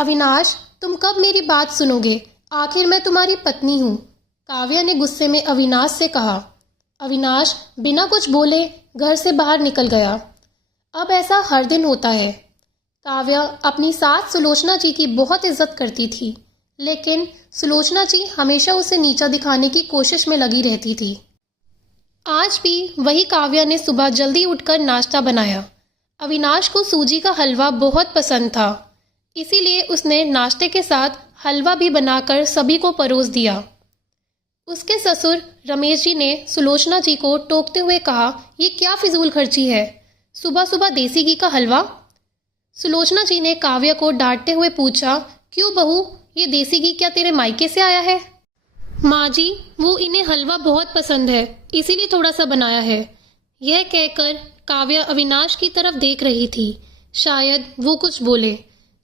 अविनाश, तुम कब मेरी बात सुनोगे? आखिर मैं तुम्हारी पत्नी हूँ। काव्या ने गुस्से में अविनाश से कहा। अविनाश बिना कुछ बोले घर से बाहर निकल गया। अब ऐसा हर दिन होता है। काव्या अपनी सास सुलोचना जी की बहुत इज्जत करती थी, लेकिन सुलोचना जी हमेशा उसे नीचा दिखाने की कोशिश में लगी रहती थी। आज भी वही काव्या ने सुबह जल्दी उठकर नाश्ता बनाया। अविनाश को सूजी का हलवा बहुत पसंद था, इसीलिए उसने नाश्ते के साथ हलवा भी बनाकर सभी को परोस दिया। उसके ससुर रमेश जी ने सुलोचना जी को टोकते हुए कहा, ये क्या फिजूल खर्ची है, सुबह सुबह देसी घी का हलवा। सुलोचना जी ने काव्या को डांटते हुए पूछा, क्यों बहू, ये देसी घी क्या तेरे मायके से आया है? माँ जी, वो इन्हें हलवा बहुत पसंद है, इसीलिए थोड़ा सा बनाया है। यह कहकर काव्या अविनाश की तरफ देख रही थी, शायद वो कुछ बोले।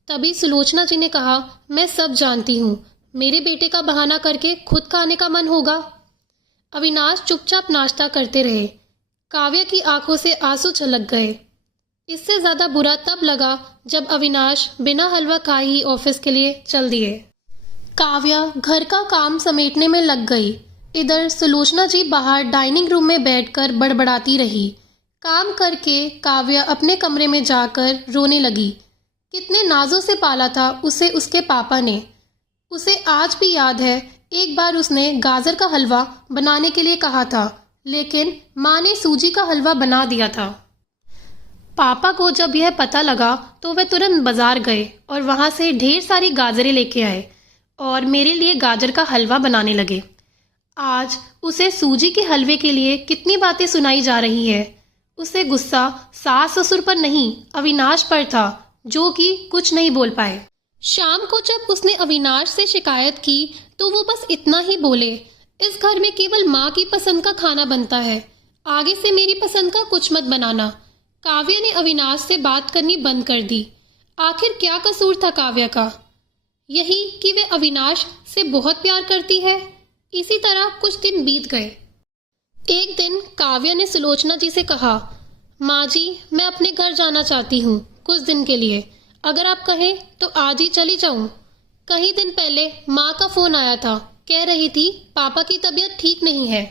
तभी सुलोचना जी ने कहा, मैं सब जानती हूँ, मेरे बेटे का बहाना करके खुद खाने का मन होगा। अविनाश चुपचाप नाश्ता करते रहे। काव्या की आंखों से आंसू छलक गए। इससे ज्यादा बुरा तब लगा जब अविनाश बिना हलवा खाए ही ऑफिस के लिए चल दिए। काव्या घर का काम समेटने में लग गई। इधर सुलोचना जी बाहर डाइनिंग रूम में बैठकर बड़बड़ाती रही। काम करके काव्या अपने कमरे में जाकर रोने लगी। कितने नाजों से पाला था उसे उसके पापा ने। उसे आज भी याद है, एक बार उसने गाजर का हलवा बनाने के लिए कहा था, लेकिन माँ ने सूजी का हलवा बना दिया था। पापा को जब यह पता लगा तो वे तुरंत बाजार गए और वहां से ढेर सारी गाजरें लेके आए और मेरे लिए गाजर का हलवा बनाने लगे। आज उसे सूजी के हलवे के लिए कितनी बातें सुनाई जा रही है। उसे गुस्सा सास ससुर पर नहीं, अविनाश पर था, जो कि कुछ नहीं बोल पाए। शाम को जब उसने अविनाश से शिकायत की तो वो बस इतना ही बोले, इस घर में केवल माँ की पसंद का खाना बनता है, आगे से मेरी पसंद का कुछ मत बनाना। काव्या ने अविनाश से बात करनी बंद कर दी। आखिर क्या कसूर था काव्या का? यही कि वे अविनाश से बहुत प्यार करती है। इसी तरह कुछ दिन बीत गए। एक दिन काव्या ने सुलोचना जी से कहा, माँ जी, मैं अपने घर जाना चाहती हूँ कुछ दिन के लिए, अगर आप कहें तो आज ही चली जाऊं। कई दिन पहले माँ का फोन आया था, कह रही थी पापा की तबीयत ठीक नहीं है।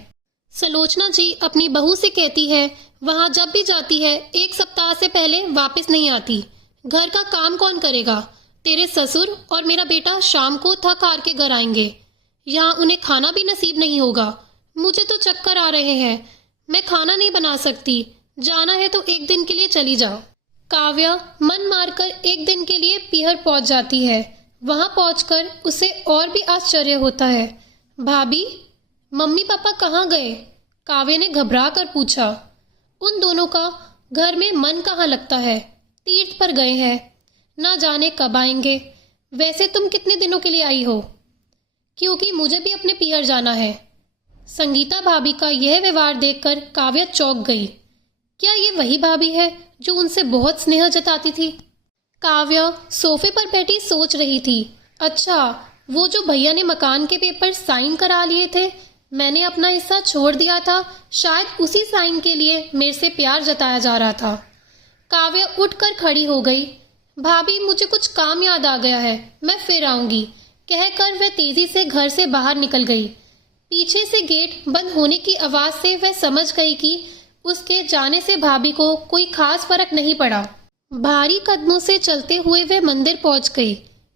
सुलोचना जी अपनी बहू से कहती है, वहां जब भी जाती है 1 सप्ताह से पहले वापस नहीं आती। घर का काम कौन करेगा? तेरे ससुर और मेरा बेटा शाम को थक हार के घर आएंगे, यहाँ उन्हें खाना भी नसीब नहीं होगा। मुझे तो चक्कर आ रहे हैं, मैं खाना नहीं बना सकती। जाना है तो एक दिन के लिए चली जाओ। काव्या मन मारकर एक दिन के लिए पीहर पहुंच जाती है। वहां पहुंचकर उसे और भी आश्चर्य होता है। भाभी, मम्मी पापा कहाँ गए? काव्या ने घबरा कर पूछा। उन दोनों का घर में मन कहाँ लगता है, तीर्थ पर गए हैं, ना जाने कब आएंगे। वैसे तुम कितने दिनों के लिए आई हो? क्योंकि मुझे भी अपने पीहर जाना है। संगीता भाभी का यह व्यवहार देखकर काव्या चौंक गई। क्या ये वही भाभी है जो उनसे बहुत स्नेह जताती थी? काव्या सोफे पर बैठी सोच रही थी, अच्छा, वो जो भैया ने मकान के पेपर साइन करा लिए थे, मैंने अपना हिस्सा छोड़ दिया था, शायद उसी साइन के लिए मेरे से प्यार जताया जा रहा था। काव्या उठकर खड़ी हो गई। भाभी, मुझे कुछ काम याद आ गया है, मैं फिर आऊंगी, कहकर वह तेजी से घर से बाहर निकल गई। पीछे से गेट बंद होने की आवाज से वह समझ गई कि उसके जाने से भाभी को कोई खास फर्क नहीं पड़ा। भारी कदमों से चलते हुए वह मंदिर पहुंच गई,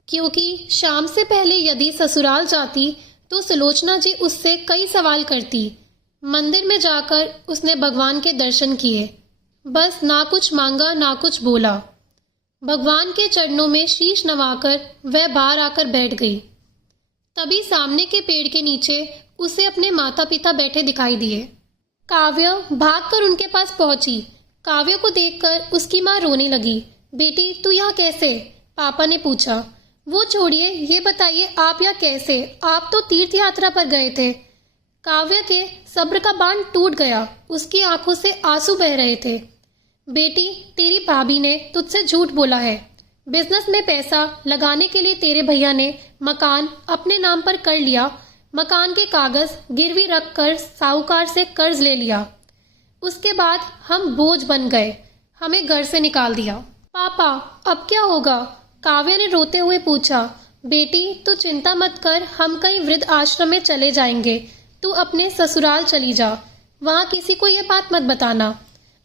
क्योंकि शाम से पहले यदि ससुराल जाती तो सुलोचना जी उससे कई सवाल करती। मंदिर में जाकर उसने भगवान के दर्शन किए, बस ना कुछ मांगा ना कुछ बोला। भगवान के चरणों में शीश नवाकर वह बाहर आकर बैठ गई। तभी सामने के पेड़ के नीचे उसे अपने माता पिता बैठे दिखाई दिए। काव्या भागकर उनके पास पहुंची। काव्या को देखकर उसकी माँ रोने लगी। बेटी, तू यहाँ कैसे? पापा ने पूछा। वो छोड़िए, ये बताइए आप यहाँ कैसे? आप तो तीर्थ यात्रा पर गए थे। काव्या के सब्र का बांध टूट गया, उसकी आंखों से आंसू बह रहे थे। बेटी, तेरी भाभी ने तुझसे झूठ बोला है। बिजनेस में पैसा लगाने के लिए तेरे भैया ने मकान अपने नाम पर कर लिया, मकान के कागज गिरवी रखकर साहूकार से कर्ज ले लिया। उसके बाद हम बोझ बन गए, हमें घर से निकाल दिया। पापा, अब क्या होगा? काव्या ने रोते हुए पूछा, बेटी तू चिंता मत कर, हम कहीं वृद्ध आश्रम में चले जाएंगे, तू अपने ससुराल चली जा, वहाँ किसी को ये बात मत बताना।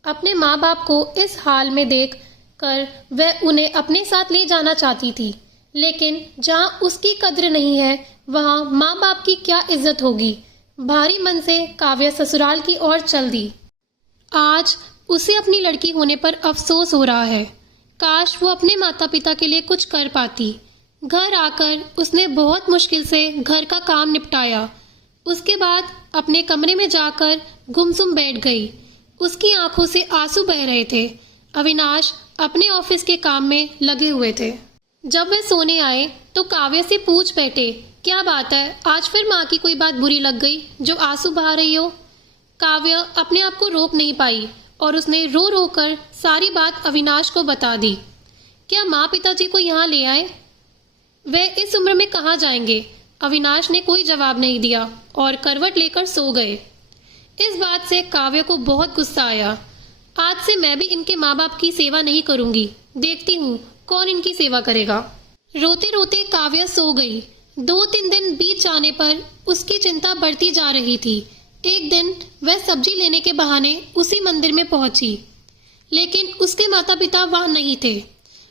अपने माँ बाप को इस हाल में देख कर वह उन्हें अपने साथ ले जाना चाहती थी, लेकिन जहाँ उसकी कद्र नहीं है वहाँ माँ बाप की क्या इज्जत होगी। भारी मन से काव्या ससुराल की ओर चल दी। आज उसे अपनी लड़की होने पर अफसोस हो रहा है। काश वो अपने माता पिता के लिए कुछ कर पाती। घर आकर उसने बहुत मुश्किल से घर का काम निपटाया। उसके बाद अपने कमरे में जाकर गुमसुम बैठ गई। उसकी आंखों से आंसू बह रहे थे। अविनाश अपने ऑफिस के काम में लगे हुए थे। जब वे सोने आए तो काव्या से पूछ बैठे, क्या बात है, आज फिर माँ की कोई बात बुरी लग गई जो आंसू बहा रही हो? काव्या अपने आप को रोक नहीं पाई और उसने रो रो कर सारी बात अविनाश को बता दी। क्या माँ पिताजी को यहाँ ले आए? वे इस उम्र में कहाँ जाएंगे? अविनाश ने कोई जवाब नहीं दिया और करवट लेकर सो गए। इस बात से काव्या को बहुत गुस्सा आया। आज से मैं भी इनके माँ बाप की सेवा नहीं करूंगी, देखती हूँ कौन इनकी सेवा करेगा। रोते रोते काव्या सो गई। 2-3 दिन बीत जाने पर उसकी चिंता बढ़ती जा रही थी। एक दिन वह सब्जी लेने के बहाने उसी मंदिर में पहुंची, लेकिन उसके माता पिता वहां नहीं थे।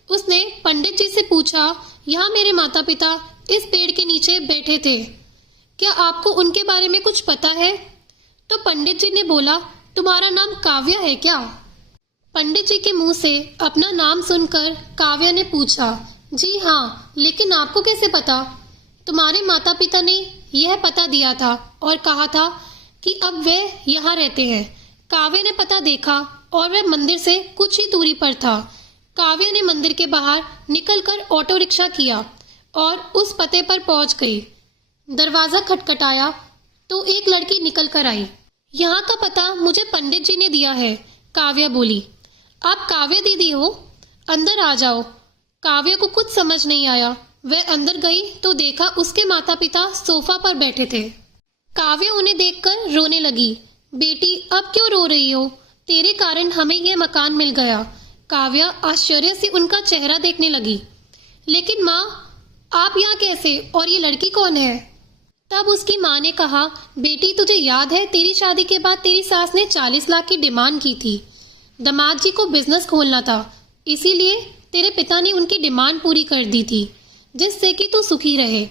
उसने पंडित जी से पूछा, यहाँ मेरे माता पिता इस पेड़ के नीचे बैठे थे, क्या आपको उनके बारे में कुछ पता है? तो पंडित जी ने बोला, तुम्हारा नाम काव्या है क्या? पंडित जी के मुंह से अपना नाम सुनकर काव्या ने पूछा, जी हाँ, लेकिन आपको कैसे पता? तुम्हारे माता पिता ने यह पता दिया था और कहा था कि अब वे यहाँ रहते हैं। काव्या ने पता देखा और वह मंदिर से कुछ ही दूरी पर था। काव्या ने मंदिर के बाहर निकलकर ऑटो रिक्शा किया और उस पते पर पहुंच गई। दरवाजा खटखटाया तो एक लड़की निकल कर आई। यहाँ का पता मुझे पंडित जी ने दिया है, काव्या बोली। आप काव्या दीदी हो? अंदर आ जाओ। काव्या को कुछ समझ नहीं आया। वह अंदर गई तो देखा उसके माता पिता सोफा पर बैठे थे। काव्या उन्हें देखकर रोने लगी। बेटी अब क्यों रो रही हो? तेरे कारण हमें यह मकान मिल गया। काव्या आश्चर्य से उनका चेहरा देखने लगी। लेकिन माँ, आप यहाँ कैसे और ये लड़की कौन है? तब उसकी माँ ने कहा, बेटी तुझे याद है तेरी शादी के बाद तेरी सास ने 40 लाख की डिमांड की थी। दामाद जी को बिजनेस खोलना था, इसीलिए तेरे पिता ने उनकी डिमांड पूरी कर दी थी, जिससे कि तू सुखी रहे।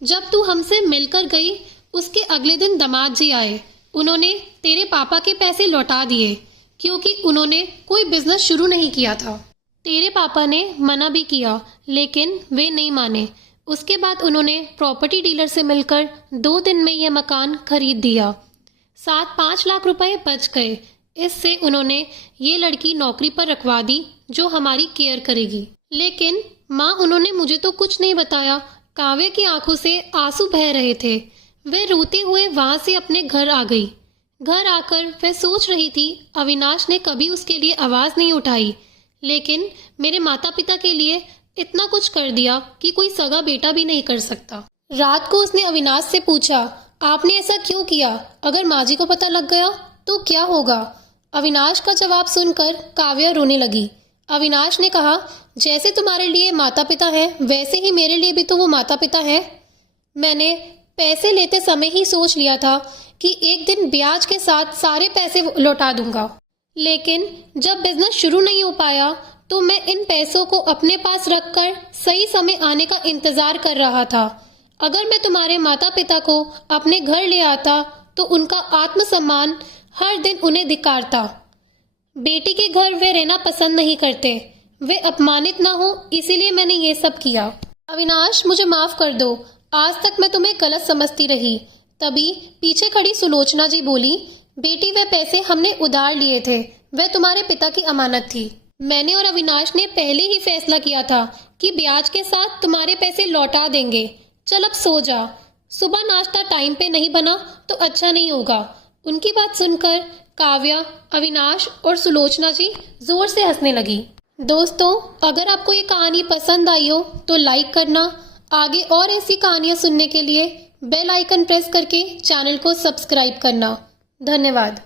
जब तू हमसे मिलकर गई उसके अगले दिन दामाद जी आए। उन्होंने तेरे पापा के पैसे लौटा दिए क्योंकि उन्होंने कोई बिजनेस शुरू नहीं किया था। तेरे पापा ने मना भी किया लेकिन वे नहीं माने। उसके बाद उन्होंने प्रॉपर्टी डीलर से मिलकर 2 दिन में यह मकान खरीद दिया। 7-5 लाख रुपए बच गए। इससे उन्होंने ये लड़की नौकरी पर रखवा दी जो हमारी केयर करेगी। लेकिन माँ, उन्होंने मुझे तो कुछ नहीं बताया। काव्या की आंखों से आंसू बह रहे थे। वह रोते हुए वहां से अपने घर आ गई। घर आकर वह सोच रही थी, अविनाश ने कभी उसके लिए आवाज नहीं उठाई, लेकिन मेरे माता पिता के लिए इतना कुछ कर दिया कि कोई सगा बेटा भी नहीं कर सकता। रात को उसने अविनाश से पूछा, आपने ऐसा क्यों किया? अगर माँ जी को पता लग गया तो क्या होगा? अविनाश का जवाब सुनकर काव्या रोने लगी। अविनाश ने कहा, जैसे तुम्हारे लिए माता पिता है वैसे ही मेरे लिए भी तो वो माता पिता है। मैंने पैसे लेते समय ही सोच लिया था कि एक दिन ब्याज के साथ सारे पैसे लौटा दूंगा, लेकिन जब बिजनेस शुरू नहीं हो पाया तो मैं इन पैसों को अपने पास रखकर सही समय आने का इंतजार कर रहा था। अगर मैं तुम्हारे माता पिता को अपने घर ले आता तो उनका आत्मसम्मान हर दिन उन्हें धिक्कारता। बेटी के घर वे रहना पसंद नहीं करते, वे अपमानित ना हो, इसीलिए मैंने ये सब किया। अविनाश, मुझे माफ कर दो, आज तक मैं तुम्हें गलत समझती रही। तभी पीछे खड़ी सुलोचना जी बोली, बेटी वे पैसे हमने उधार लिए थे, वह तुम्हारे पिता की अमानत थी। मैंने और अविनाश ने पहले ही फैसला किया था कि ब्याज के साथ तुम्हारे पैसे लौटा देंगे। चल अब सो जा, सुबह नाश्ता टाइम पे नहीं बना तो अच्छा नहीं होगा। उनकी बात सुनकर काव्या, अविनाश और सुलोचना जी जोर से हंसने लगी। दोस्तों, अगर आपको ये कहानी पसंद आई हो तो लाइक करना। आगे और ऐसी कहानियाँ सुनने के लिए बेल आइकन प्रेस करके चैनल को सब्सक्राइब करना। धन्यवाद।